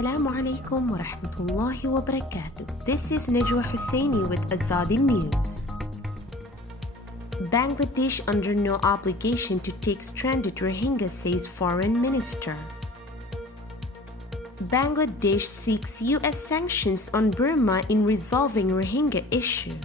Assalamu alaikum wa rahmatullahi wa barakatuh. This is Najwa Husseini with Azadi News. Bangladesh under no obligation to take stranded Rohingya, says Foreign Minister. Bangladesh seeks US sanctions on Burma in resolving Rohingya issue.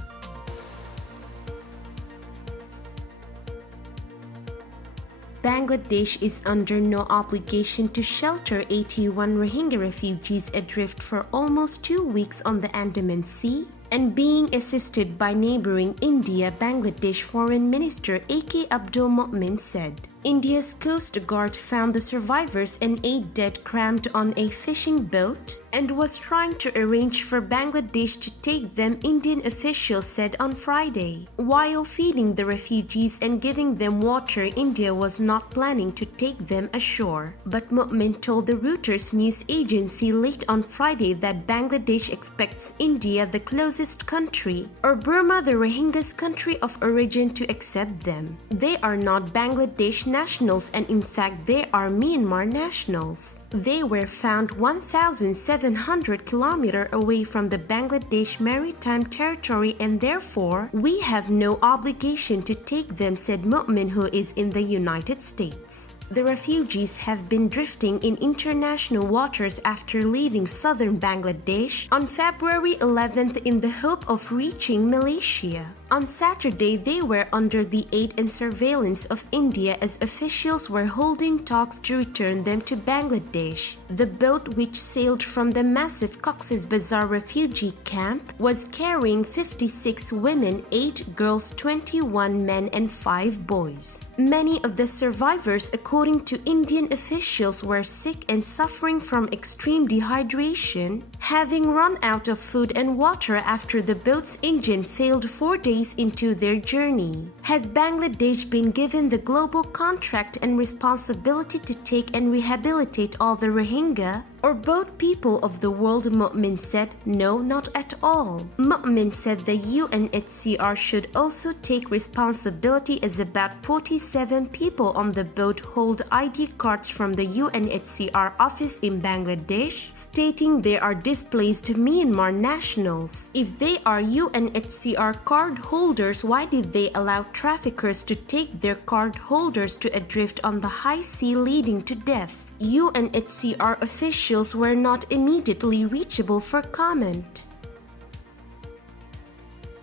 Bangladesh is under no obligation to shelter 81 Rohingya refugees adrift for almost 2 weeks on the Andaman Sea and being assisted by neighboring India. Bangladesh Foreign Minister A.K. Abdul Mu'min said. India's Coast Guard found the survivors and 8 dead crammed on a fishing boat and was trying to arrange for Bangladesh to take them, Indian officials said on Friday. While feeding the refugees and giving them water, India was not planning to take them ashore. But Mu'min told the Reuters news agency late on Friday that Bangladesh expects India, the closest country, or Burma, the Rohingya's country of origin, to accept them. They are not Bangladesh nationals, and in fact they are Myanmar nationals. They were found 1,700 kilometers away from the Bangladesh maritime territory and therefore we have no obligation to take them, said Mu'min, who is in the United States. The refugees have been drifting in international waters after leaving southern Bangladesh on February 11th in the hope of reaching Malaysia. On Saturday, they were under the aid and surveillance of India as officials were holding talks to return them to Bangladesh. The boat, which sailed from the massive Cox's Bazar refugee camp, was carrying 56 women, 8 girls, 21 men and 5 boys. Many of the survivors, according to Indian officials, were sick and suffering from extreme dehydration, having run out of food and water after the boat's engine failed 4 days into their journey. Has Bangladesh been given the global contract and responsibility to take and rehabilitate all the Rohingya, or both people of the world? Mu'min said, no, not at all. Mu'min said the UNHCR should also take responsibility as about 47 people on the boat hold ID cards from the UNHCR office in Bangladesh, stating they are displaced Myanmar nationals. If they are UNHCR card holders, why did they allow traffickers to take their card holders to adrift on the high sea, leading to death? UNHCR officials were not immediately reachable for comment.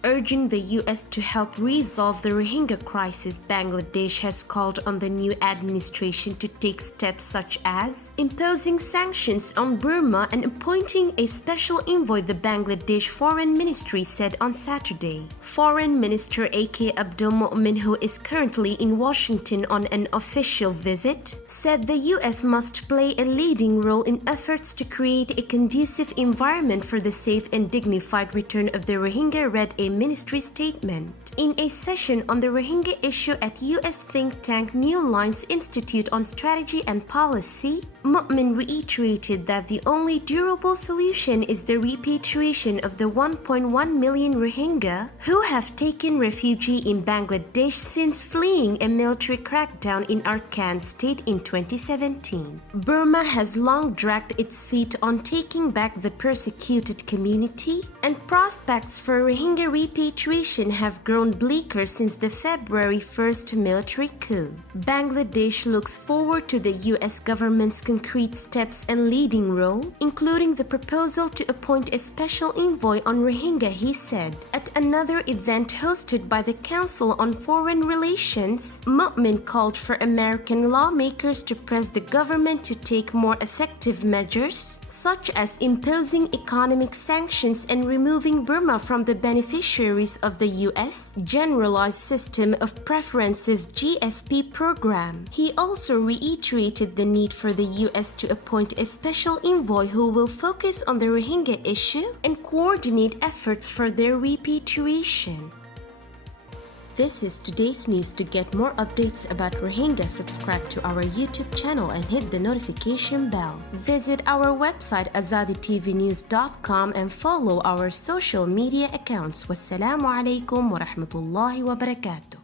Urging the US to help resolve the Rohingya crisis, Bangladesh has called on the new administration to take steps such as imposing sanctions on Burma and appointing a special envoy, the Bangladesh Foreign Ministry said on Saturday. Foreign Minister A.K. Abdul Mu'min, who is currently in Washington on an official visit, said the US must play a leading role in efforts to create a conducive environment for the safe and dignified return of the Rohingya, read a ministry statement. In a session on the Rohingya issue at US think tank New Lines Institute on Strategy and Policy, Mu'min reiterated that the only durable solution is the repatriation of the 1.1 million Rohingya who have taken refuge in Bangladesh since fleeing a military crackdown in Arakan state in 2017. Burma has long dragged its feet on taking back the persecuted community, and prospects for Rohingya repatriation have grown bleaker since the February 1st military coup. Bangladesh looks forward to the US government's concrete steps and leading role, including the proposal to appoint a special envoy on Rohingya, he said. At another event hosted by the Council on Foreign Relations, Mu'min called for American lawmakers to press the government to take more effective measures, such as imposing economic sanctions and removing Burma from the beneficiaries of the US Generalized System of Preferences (GSP) program. He also reiterated the need for the US to appoint a special envoy who will focus on the Rohingya issue and coordinate efforts for their repatriation. This is today's news. To get more updates about Rohingya, subscribe to our YouTube channel and hit the notification bell. Visit our website azaditvnews.com and follow our social media accounts. Wassalamu alaikum wa rahmatullahi wa barakatuh.